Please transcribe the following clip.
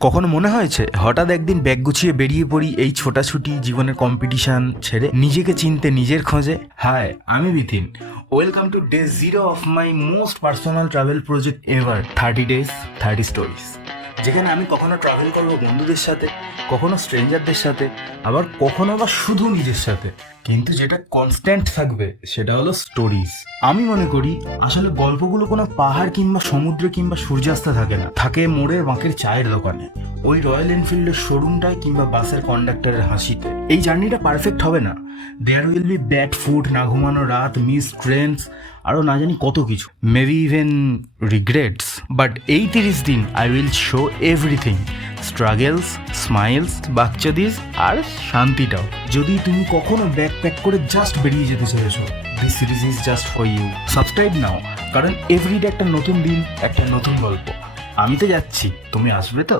কখনো মনে হয়েছে হঠাৎ একদিন ব্যাগ গুছিয়ে বেরিয়ে পড়ি এই ছোটাছুটি জীবনের কম্পিটিশন ছেড়ে নিজেকে চিনতে নিজের খোঁজে? হাই, আমি Bithin. Welcome to day 0 of my most personal travel project ever, 30 days 30 stories. যেখানে আমি কখনো ট্রাভেল করবো বন্ধুদের সাথে, কখনো স্ট্রেঞ্জারদের সাথে, আবার কখনো বা শুধু নিজের সাথে। কিন্তু যেটা কনস্ট্যান্ট থাকবে সেটা হলো স্টোরিজ। আমি মনে করি আসলে গল্পগুলো কোনো পাহাড় কিংবা সমুদ্র কিংবা সূর্যাস্তে থাকে না, থাকে মোড়ের বাঁকের চায়ের দোকানে, ওই রয়্যাল এনফিল্ডের শোরুমটায় কিংবা বাসের কন্ডাক্টরের হাসিতে। এই জার্নিটা পারফেক্ট হবে না। There will be bad food, না ঘুমানো রাত, মিস ট্রেনস, আরও না জানি কত কিছু, মেবি ইভেন রিগ্রেটস। বাট এই 30 দিন I will show everything, struggles, smiles, বাকচাদিস আর শান্তিটাও। যদি তুমি কখনো ব্যাগ প্যাক করে জাস্ট বেরিয়ে যেতে চলেছো, this series is just for you. Subscribe now, কারণ এভরিডে একটা নতুন দিন, একটা নতুন গল্প। আমি তো যাচ্ছি, তুমি আসবে তো?